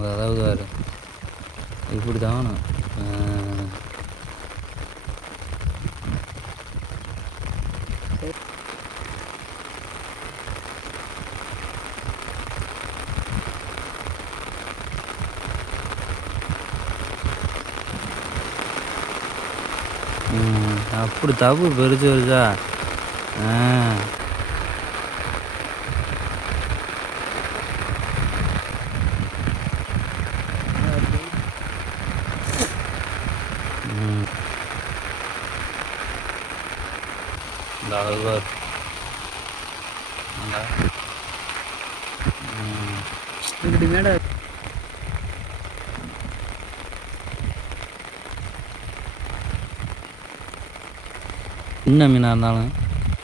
அது அதாவது வேறு. இப்படி தான் அப்படி தப்பு பெருசு பெருசா. ஆ. இந்த. ம். இப்படி மேடை சின்ன மீனாக இருந்தாலும்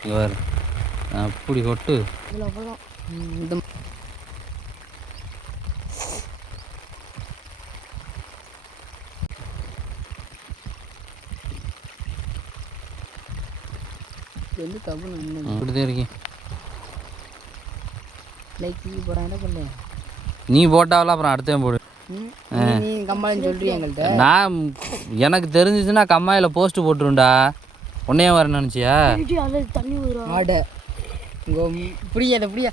பாரு அப்படி கொட்டு இதில் அவ்வளோதான் இந்த இது வந்து தப்பு நான் இப்படிதான் இருக்கேன் லைக் போகிறேன் என்ன பண்ணேன் நீ போட்டாவில் அப்புறம் அடுத்தேன் போடு நீ சொல்கிறீ எங்கள்கிட்ட நான் எனக்கு தெரிஞ்சிச்சுன்னா கம்மாயில் போஸ்ட் போட்டுருண்டா உன்னையே வர நினச்சியா ஆடை இங்கே புரியாத புரியா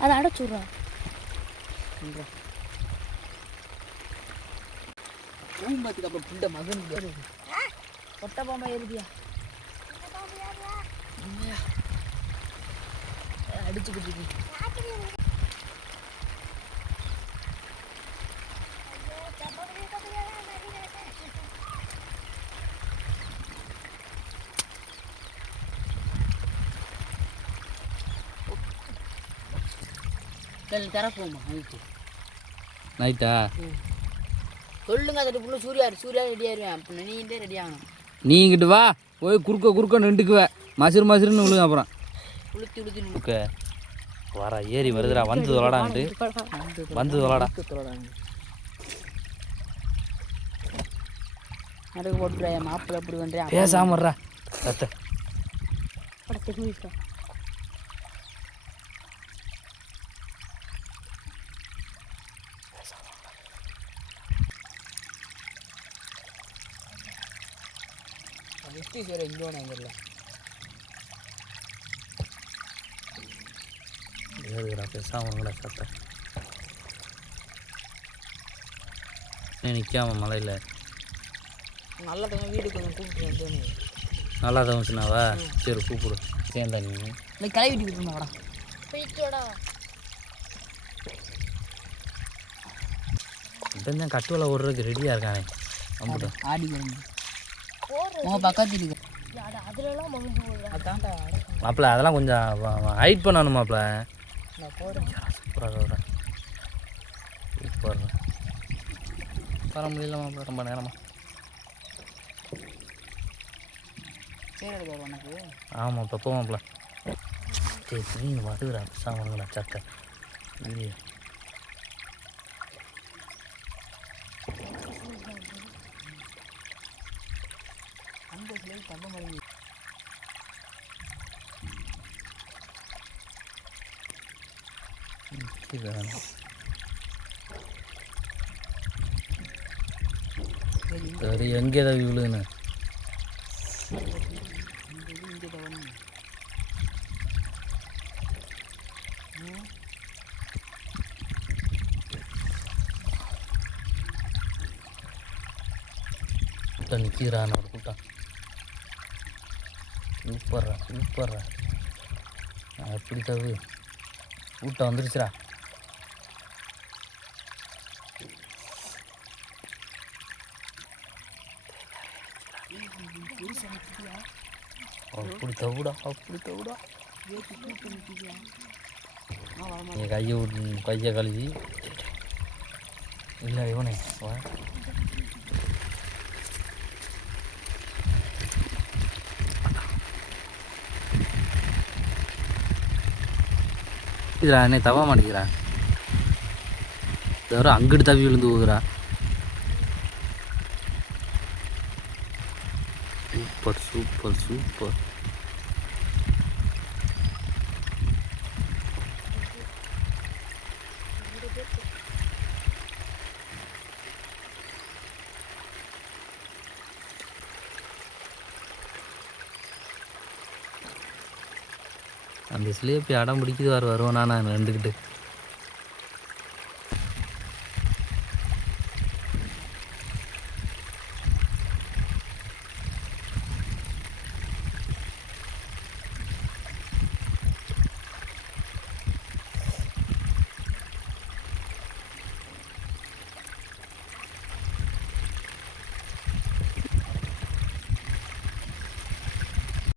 அதை அடைச்சுட்றா பூம்பத்துக்கு அப்புறம் புண்ட மகன் கொட்டை பாம்பா ஏறுதியா அடிச்சுக்கிட்டு இருக்கு. சரி தரப்போமா நைட்டு? நைட்டா சொல்லுங்க அதுக்கு ஃபுல்லு சூர்யா சூர்யா ரெடி ஆயிருவேன். அப்போ நீங்களே ரெடி ஆகணும். நீ இங்கிட்டு வா போய் குறுக்க குறுக்க நின்றுக்குவ. மசிறு மசிறுன்னு விழுங்க அப்புறம். உளுத்தி உளுத்தி ஓகே. வர ஏறி வருதுடா வந்து விளாடான்ட்டு வந்து விளாடா. நடுவு போட்டுறேன் மாப்பிள்ளை அப்படி பண்ணுறேன் பேசாமறா விஷ்ணு சேர இங்கே வேணும் எங்கல்ல ஏறுதுடா பேசாமங்களா சத்த நீ நிற்காம மலையில் நல்ல டைம் வீடு கொஞ்சம் கூப்பிட்டு நல்லா தவச்சுனாவா சரி கூப்பிடு சேர்ந்தா நீ இல்லை கிளை வீட்டு விட்டுருமா வாடா போயிட்டோடா இப்போதான் கட்டுவலை ஓடுறதுக்கு ரெடியாக இருக்கானே ஆடி உங்கள் பக்கத்து இருக்கு மாப்பிள்ள அதெல்லாம் கொஞ்சம் ஹைட் பண்ணணும் மாப்பிள்ள சூப்பராக சொல்கிறேன் சூப்பர் வர முடியல மாப்பிள்ள ரொம்ப நேரமா. ஆமாம் இப்போ போ மாப்பிள்ள சரி மீன் வருதுடா சாமான்களா சட்டை இல்லையா அந்த தங்க தம்ப சரி எங்கே தான் விழுதுன்னு கூட்டம் நிற்கிறான் ஒரு கூட்டம். சூப்பர்ரா சூப்பர்ரா. எப்படி தவு கூட்டம் வந்துருச்சுரா அப்படி தவுடா அப்படி தவுடா. நீ கையை கையை கழுவி. இல்லை இவனே வா. இதுடா என்னை தவ மாட்டேங்கிறா தவிர அங்கிட்டு தவி விழுந்து போகுதுடா. Super super super. அந்த ஸ்லீப் அடம் பிடிக்குது வர வருவோம் நான் ரெண்டுக்கிட்டு